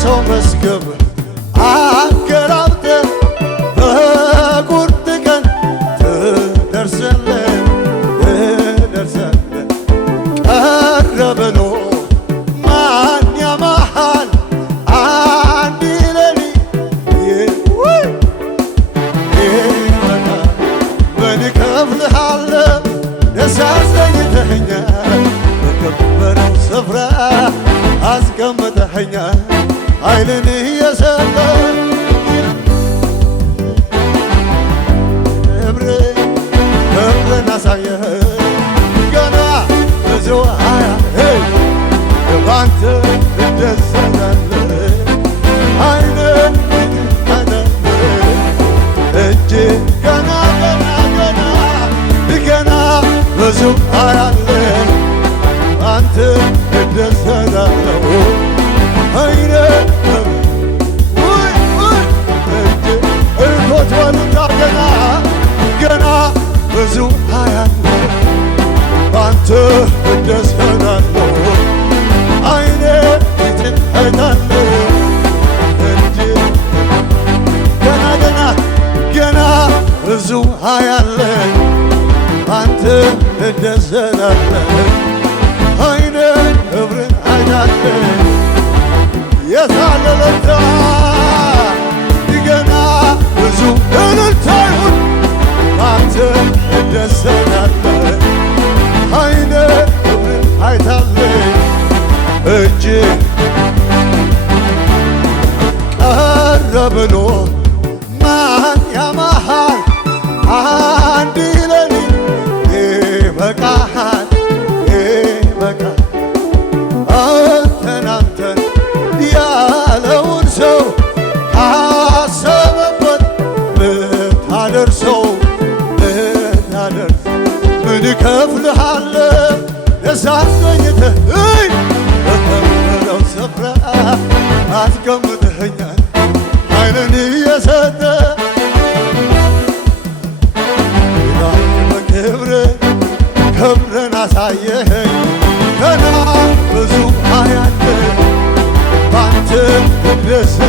የሰው መስገብ አገራብተ በቁርጥ ቀን ትደርሳለህ ቀረ ብሎ ማን ያማሃል አንድ ሌሊት ምን እከፍልሃለሁ ደስ አሰኝተኸኛል በከበረው ስፍራ አስቀምጠኸኛል ኃይልን እየሰጠ ክብርን አሳየኸኝ ገና ብዙ ባንተ እደሰታለሁ ዓይኔን እጅ ገና ብዙ አያለሁ ባንተ እደሰታለሁ ዓይኔን እርቶች በሉታ ገና ብዙ አያለሁ ባንተ እደሰታለሁ ዓይኔ ፊትን አይታለሁ እንጂ ገና ብዙ አያለሁ ባንተ እደሰታለሁ ዓይኔ ክብርን አይታለሁ የሳለ እልልታ ገና ብዙ እልልታ ይሁን ባንተ እደሰታለሁ ዓይኔ ክብርን አይታለሁ እጅ ቀረ ብሎ ማን ያማሃል አንድ ሌሊት ይበቃሃል አንተን ያለውን ሰው ካሰበበት ልታደርሰው ምን እከፍልሃለሁ ደስ አሰኝተኸኝ በከበረው ስፍራ አስቀምጠኸኛል ኃይልን እየሰጠ ክብርን አሳየኸኝ ገና ብዙ አያለሁ ባንተ እደሰታለሁ